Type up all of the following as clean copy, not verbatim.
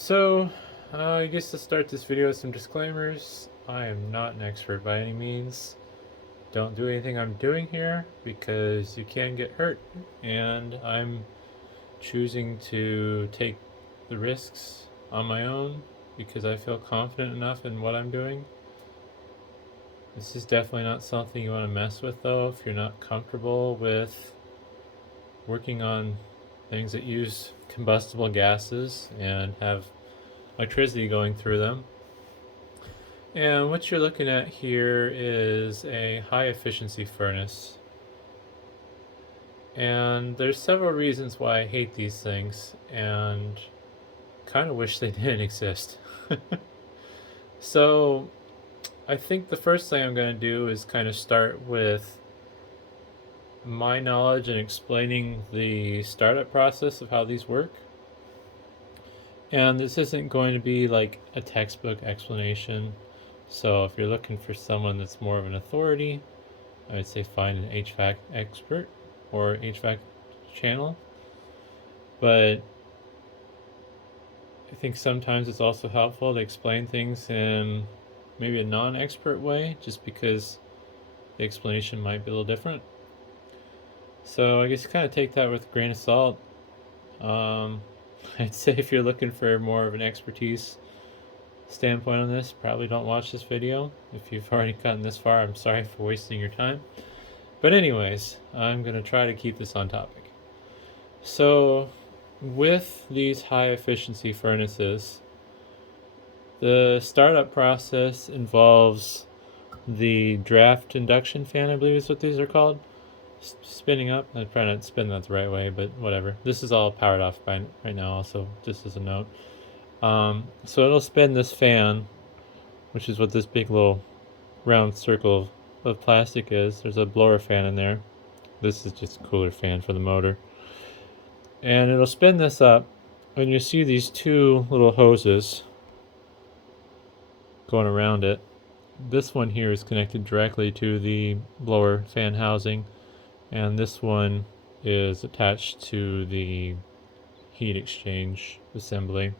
So, I guess to start this video with some disclaimers. I am not an expert by any means. Don't do anything I'm doing here because you can get hurt, and I'm choosing to take the risks on my own because I feel confident enough in what I'm doing. This is definitely not something you want to mess with, though, if you're not comfortable with working on things that use combustible gases and have electricity going through them. And what you're looking at here is a high efficiency furnace. And there's several reasons why I hate these things and kind of wish they didn't exist. So I think the first thing I'm going to do is kind of start with my knowledge and explaining the startup process of how these work. And this isn't going to be like a textbook explanation. So if you're looking for someone that's more of an authority, I would say find an HVAC expert or HVAC channel. But I think sometimes it's also helpful to explain things in maybe a non-expert way, just because the explanation might be a little different. So I guess kind of take that with a grain of salt. I'd say if you're looking for more of an expertise standpoint on this, probably don't watch this video. If you've already gotten this far, I'm sorry for wasting your time. But anyways, I'm going to try to keep this on topic. So with these high efficiency furnaces, the startup process involves the draft induction fan, I believe is what these are called, spinning up. I'm probably not spinning that the right way, but whatever. This is all powered off right now also, just as a note. So it'll spin this fan, which is what this big little round circle of plastic is. There's a blower fan in there. This is just a cooler fan for the motor. And it'll spin this up, and you see these two little hoses going around it. This one here is connected directly to the blower fan housing, and this one is attached to the heat exchange assembly.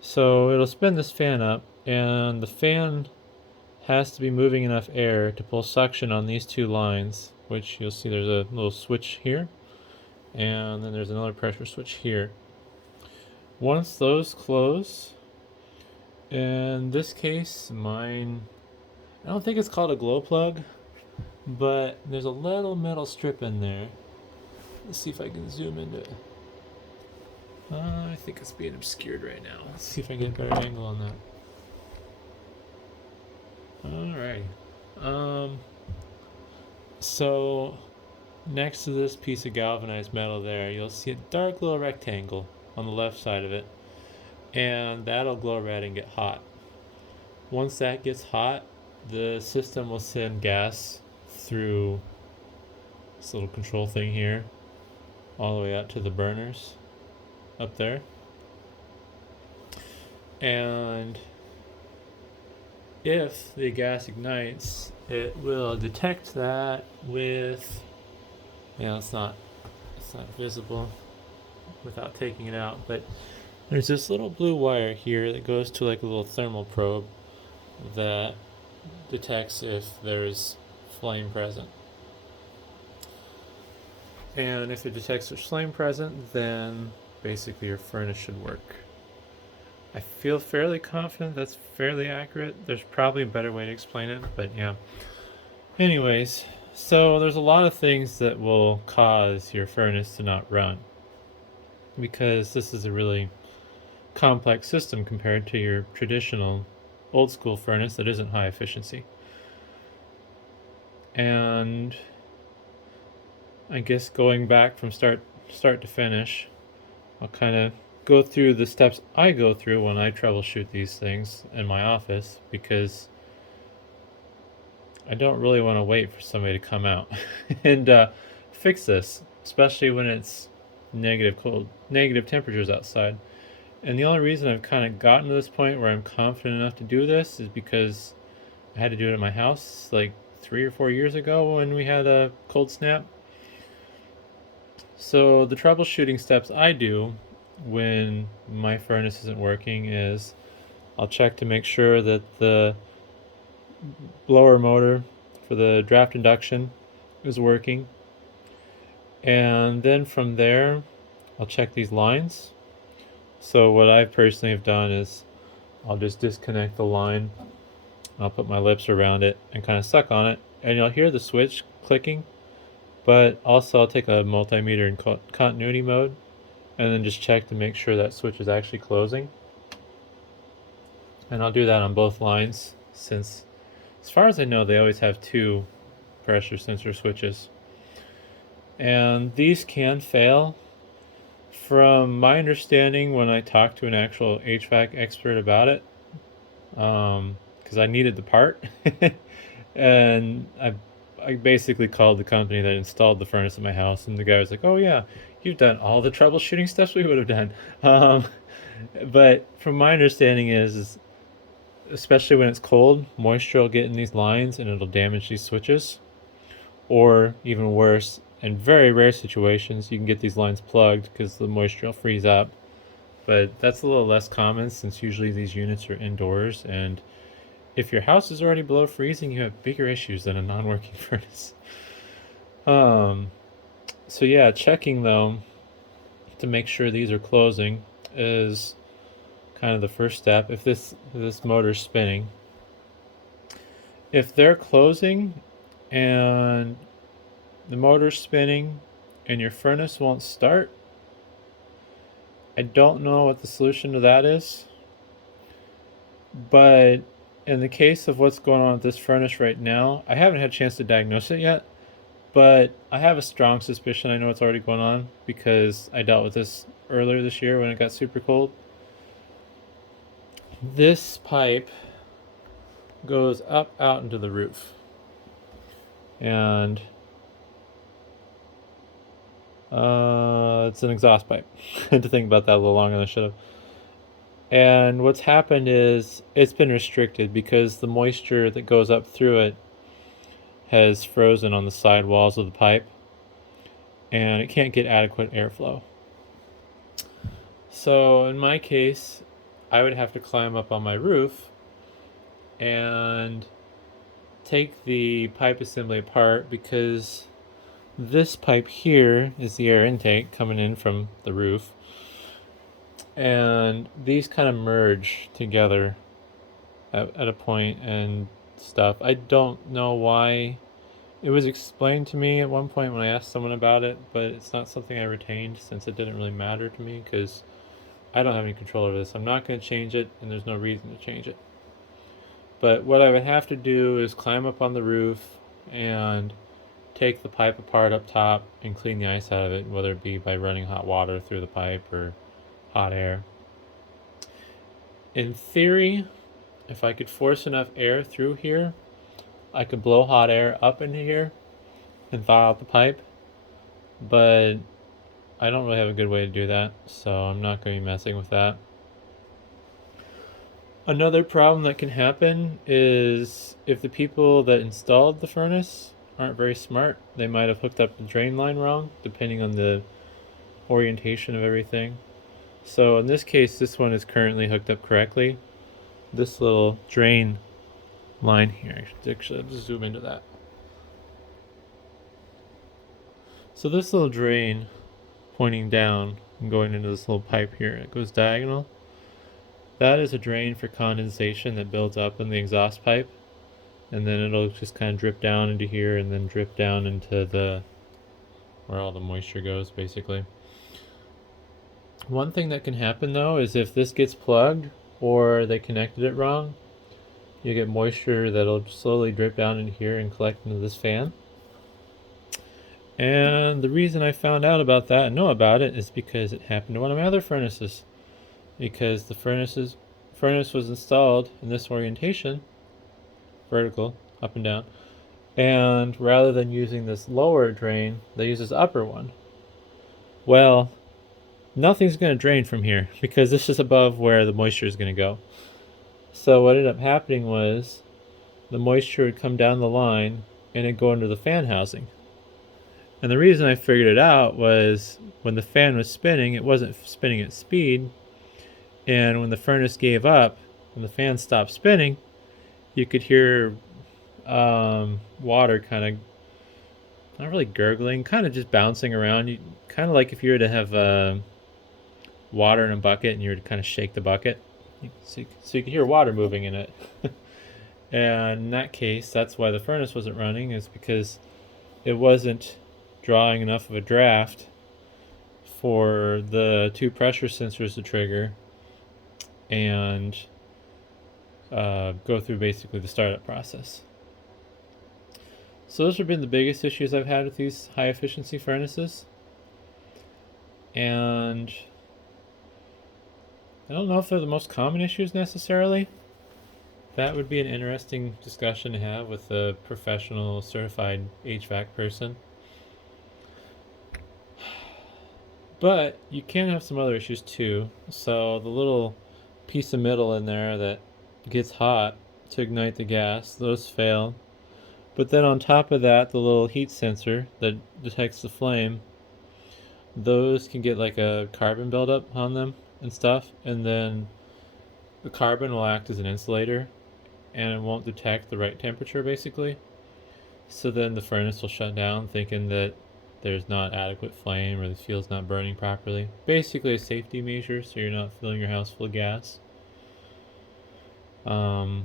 So it'll spin this fan up, and the fan has to be moving enough air to pull suction on these two lines, which you'll see there's a little switch here, and then there's another pressure switch here. Once those close, in this case, mine, I don't think it's called a glow plug, but there's a little metal strip in there. Let's see if I can zoom into it. I think it's being obscured right now. Let's see if I can get a better angle on that. Alright. So next to this piece of galvanized metal there, you'll see a dark little rectangle on the left side of it, and that'll glow red and get hot. Once that gets hot, the system will send gas through this little control thing here all the way out to the burners up there, and if the gas ignites, it will detect that with, it's not visible without taking it out, but there's this little blue wire here that goes to like a little thermal probe that detects if there's flame present. And if it detects there's flame present, then basically your furnace should work. I feel fairly confident that's fairly accurate. There's probably a better way to explain it, but yeah. Anyways, so there's a lot of things that will cause your furnace to not run, because this is a really complex system compared to your traditional old school furnace that isn't high efficiency. And I guess going back from start to finish, I'll kind of go through the steps I go through when I troubleshoot these things in my office, because I don't really want to wait for somebody to come out and fix this, especially when it's negative temperatures outside. And the only reason I've kind of gotten to this point where I'm confident enough to do this is because I had to do it at my house like 3 or 4 years ago when we had a cold snap. So the troubleshooting steps I do when my furnace isn't working is I'll check to make sure that the blower motor for the draft induction is working. And then from there, I'll check these lines. So what I personally have done is I'll just disconnect the line. I'll put my lips around it and kind of suck on it. And you'll hear the switch clicking. But also I'll take a multimeter in continuity mode and then just check to make sure that switch is actually closing. And I'll do that on both lines since, as far as I know, they always have 2 pressure sensor switches. And these can fail. From my understanding, when I talked to an actual HVAC expert about it, because I needed the part, and I basically called the company that installed the furnace at my house, and the guy was like, "Oh yeah, you've done all the troubleshooting steps we would have done." But from my understanding is especially when it's cold, moisture will get in these lines and it'll damage these switches. Or even worse, in very rare situations, you can get these lines plugged because the moisture will freeze up. But that's a little less common since usually these units are indoors, and if your house is already below freezing, you have bigger issues than a non-working furnace. So yeah, checking though to make sure these are closing is kind of the first step. If this motor's spinning, if they're closing and the motor's spinning and your furnace won't start, I don't know what the solution to that is. But in the case of what's going on with this furnace right now, I haven't had a chance to diagnose it yet, but I have a strong suspicion I know what's already going on because I dealt with this earlier this year when it got super cold. This pipe goes up out into the roof, and it's an exhaust pipe. I had to think about that a little longer than I should have. And what's happened is it's been restricted because the moisture that goes up through it has frozen on the side walls of the pipe, and it can't get adequate airflow. So in my case, I would have to climb up on my roof and take the pipe assembly apart because this pipe here is the air intake coming in from the roof, and these kind of merge together at a point and stuff. I don't know why. It was explained to me at one point when I asked someone about it, but it's not something I retained since it didn't really matter to me because I don't have any control over this. I'm not going to change it, and there's no reason to change it. But what I would have to do is climb up on the roof and take the pipe apart up top and clean the ice out of it, whether it be by running hot water through the pipe or hot air. In theory, if I could force enough air through here, I could blow hot air up into here and thaw out the pipe, but I don't really have a good way to do that, so I'm not going to be messing with that. Another problem that can happen is if the people that installed the furnace aren't very smart, they might have hooked up the drain line wrong, depending on the orientation of everything. So in this case, this one is currently hooked up correctly. This little drain line here, actually, let's zoom into that. So this little drain pointing down and going into this little pipe here, it goes diagonal. That is a drain for condensation that builds up in the exhaust pipe, and then it'll just kind of drip down into here and then drip down into the where all the moisture goes, basically. One thing that can happen though is if this gets plugged or they connected it wrong, you get moisture that'll slowly drip down in here and collect into this fan. And the reason I found out about that and know about it is because it happened to one of my other furnaces. Because the furnace was installed in this orientation, vertical, up and down, and rather than using this lower drain, they use this upper one. Well, nothing's going to drain from here because this is above where the moisture is going to go. So what ended up happening was the moisture would come down the line and it'd go into the fan housing. And the reason I figured it out was when the fan was spinning, it wasn't spinning at speed. And when the furnace gave up, when the fan stopped spinning, you could hear water kind of, not really gurgling, kind of just bouncing around. You kind of like if you were to have water in a bucket and you were to kind of shake the bucket, so you could hear water moving in it. And in that case, that's why the furnace wasn't running, is because it wasn't drawing enough of a draft for the two pressure sensors to trigger and go through basically the startup process. So those have been the biggest issues I've had with these high efficiency furnaces. And I don't know if they're the most common issues necessarily. That would be an interesting discussion to have with a professional certified HVAC person. But you can have some other issues too. So the little piece of metal in there that gets hot to ignite the gas, those fail. But then on top of that, the little heat sensor that detects the flame, those can get like a carbon buildup on them and stuff. And then the carbon will act as an insulator and it won't detect the right temperature basically. So then the furnace will shut down thinking that there's not adequate flame or the fuel's not burning properly. Basically a safety measure so you're not filling your house full of gas. The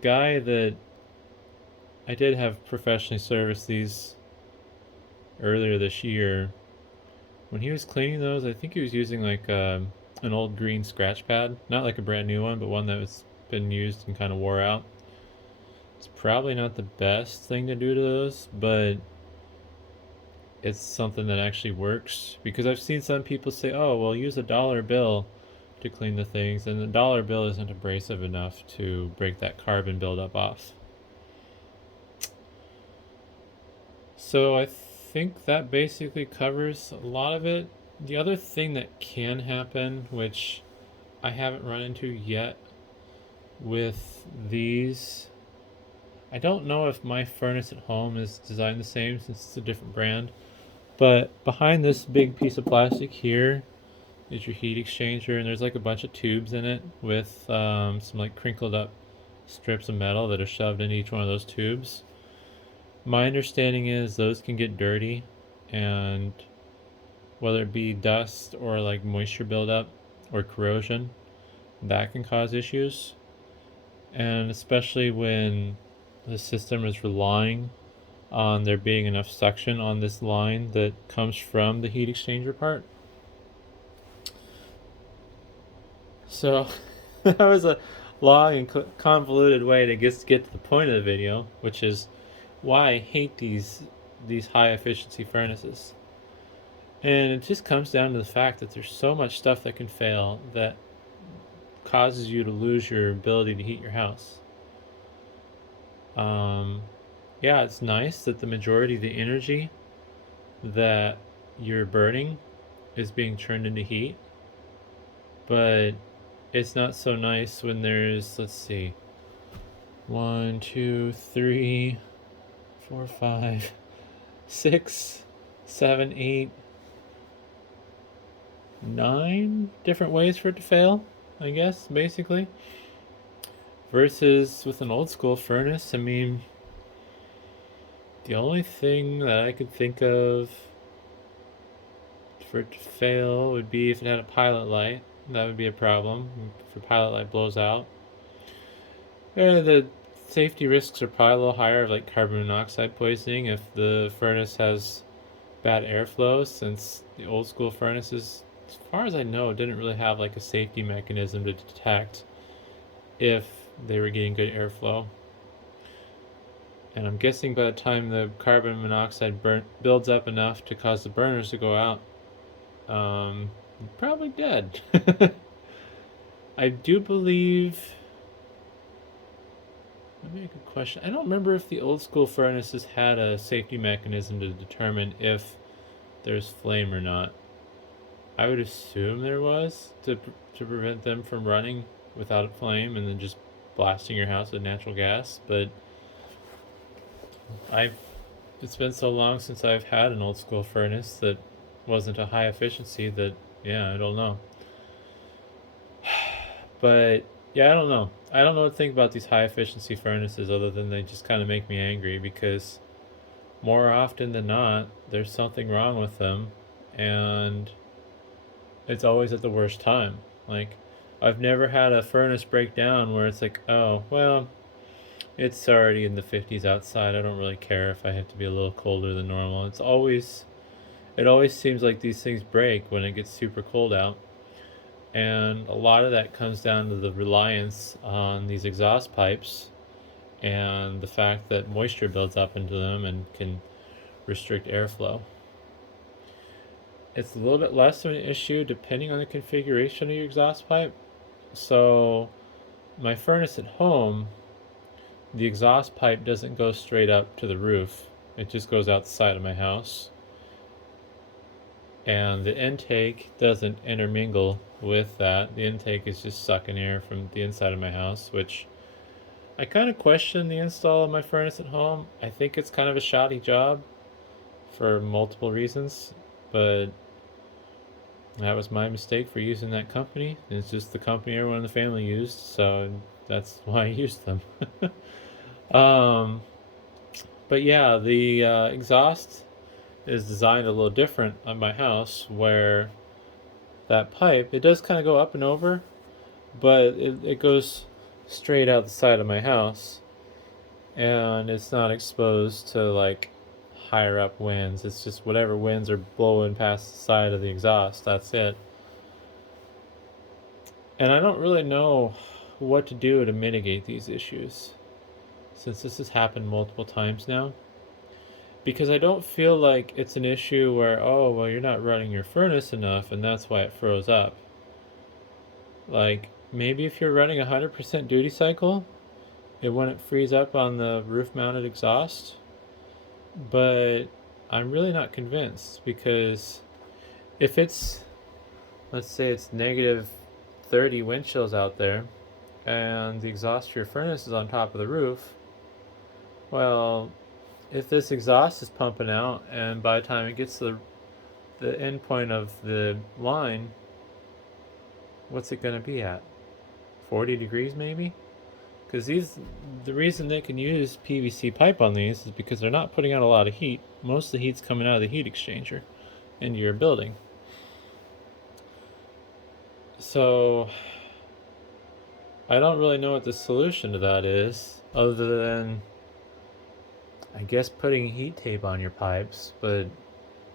guy that I did have professionally service these earlier this year, when he was cleaning those, I think he was using like an old green scratch pad, not like a brand new one, but one that was been used and kind of wore out. It's probably not the best thing to do to those, but it's something that actually works, because I've seen some people say, oh, well, use a dollar bill to clean the things, and the dollar bill isn't abrasive enough to break that carbon buildup off. So I think that basically covers a lot of it. The other thing that can happen, which I haven't run into yet with these, I don't know if my furnace at home is designed the same since it's a different brand, but behind this big piece of plastic here is your heat exchanger, and there's like a bunch of tubes in it with some like crinkled up strips of metal that are shoved in each one of those tubes. My understanding is those can get dirty, and whether it be dust or like moisture buildup or corrosion, that can cause issues. And especially when the system is relying on there being enough suction on this line that comes from the heat exchanger part. So that was a long and convoluted way to get to the point of the video, which is why I hate these high efficiency furnaces. And it just comes down to the fact that there's so much stuff that can fail that causes you to lose your ability to heat your house. Yeah, it's nice that the majority of the energy that you're burning is being turned into heat, but it's not so nice when there's, let's see, 1, 2, 3, 4, 5, 6, 7, 8, 9 different ways for it to fail, I guess, basically. Versus with an old school furnace, I mean, the only thing that I could think of for it to fail would be if it had a pilot light. That would be a problem if your pilot light blows out. The safety risks are probably a little higher, like carbon monoxide poisoning if the furnace has bad airflow, since the old school furnaces, as far as I know, didn't really have like a safety mechanism to detect if they were getting good airflow. And I'm guessing by the time the carbon monoxide builds up enough to cause the burners to go out, probably dead. I do believe, that'd be a good question. I don't remember if the old school furnaces had a safety mechanism to determine if there's flame or not. I would assume there was, to prevent them from running without a flame and then just blasting your house with natural gas, but I it's been so long since I've had an old school furnace that wasn't a high efficiency that, yeah, I don't know. But yeah, I don't know. I don't know what to think about these high efficiency furnaces other than they just kind of make me angry because more often than not, there's something wrong with them and it's always at the worst time. Like, I've never had a furnace break down where it's like, oh, well, it's already in the 50s outside. I don't really care if I have to be a little colder than normal. It always seems like these things break when it gets super cold out. And a lot of that comes down to the reliance on these exhaust pipes and the fact that moisture builds up into them and can restrict airflow. It's a little bit less of an issue depending on the configuration of your exhaust pipe. So, my furnace at home, the exhaust pipe doesn't go straight up to the roof, it just goes out the side of my house. And the intake doesn't intermingle with that. The intake is just sucking air from the inside of my house, which I kind of question the install of my furnace at home. I think it's kind of a shoddy job for multiple reasons, but that was my mistake for using that company. It's just the company everyone in the family used, so that's why I used them. um, but yeah, the exhaust is designed a little different on my house, where that pipe, it does kind of go up and over, but it goes straight out the side of my house, and it's not exposed to like higher up winds. It's just whatever winds are blowing past the side of the exhaust, that's it. And I don't really know what to do to mitigate these issues, since this has happened multiple times now. Because I don't feel like it's an issue where, oh, well, you're not running your furnace enough and that's why it froze up. Like, maybe if you're running 100% duty cycle, it wouldn't freeze up on the roof mounted exhaust. But I'm really not convinced, because if it's, let's say it's negative 30 wind chills out there and the exhaust for your furnace is on top of the roof, well, if this exhaust is pumping out and by the time it gets to the end point of the line, what's it going to be at? 40 degrees maybe? Because the reason they can use PVC pipe on these is because they're not putting out a lot of heat. Most of the heat's coming out of the heat exchanger into your building. So I don't really know what the solution to that is, other than, I guess, putting heat tape on your pipes, but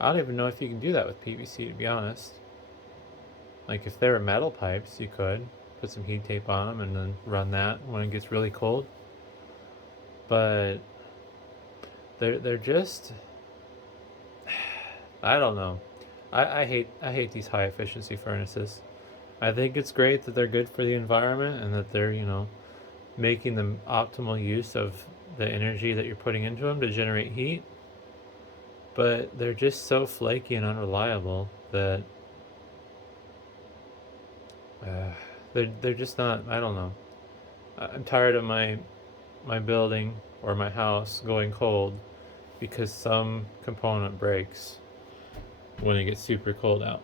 I don't even know if you can do that with PVC, to be honest. Like, if they were metal pipes, you could put some heat tape on them and then run that when it gets really cold. But they're just, I don't know. I hate these high efficiency furnaces. I think it's great that they're good for the environment and that they're, making the optimal use of the energy that you're putting into them to generate heat. But they're just so flaky and unreliable that they're just not. I don't know. I'm tired of my building or my house going cold because some component breaks when it gets super cold out.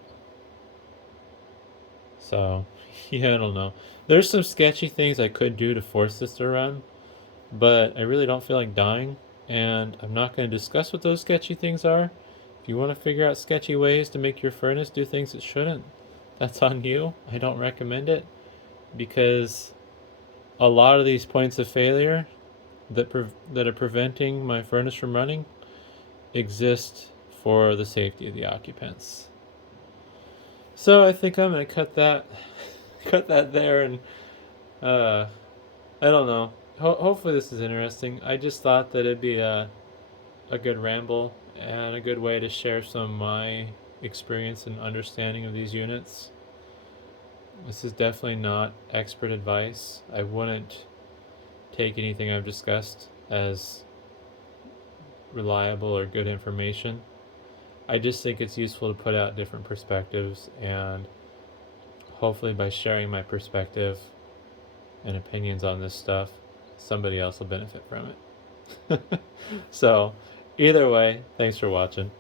So, yeah, I don't know. There's some sketchy things I could do to force this to run, but I really don't feel like dying, and I'm not going to discuss what those sketchy things are. If you want to figure out sketchy ways to make your furnace do things it shouldn't, that's on you. I don't recommend it, because a lot of these points of failure that are preventing my furnace from running exist for the safety of the occupants. So I think I'm gonna cut that there, and I don't know. Hopefully this is interesting. I just thought that it'd be a good ramble and a good way to share some of my experience and understanding of these units. This is definitely not expert advice. I wouldn't take anything I've discussed as reliable or good information. I just think it's useful to put out different perspectives, and hopefully by sharing my perspective and opinions on this stuff, somebody else will benefit from it. So Either way, thanks for watching.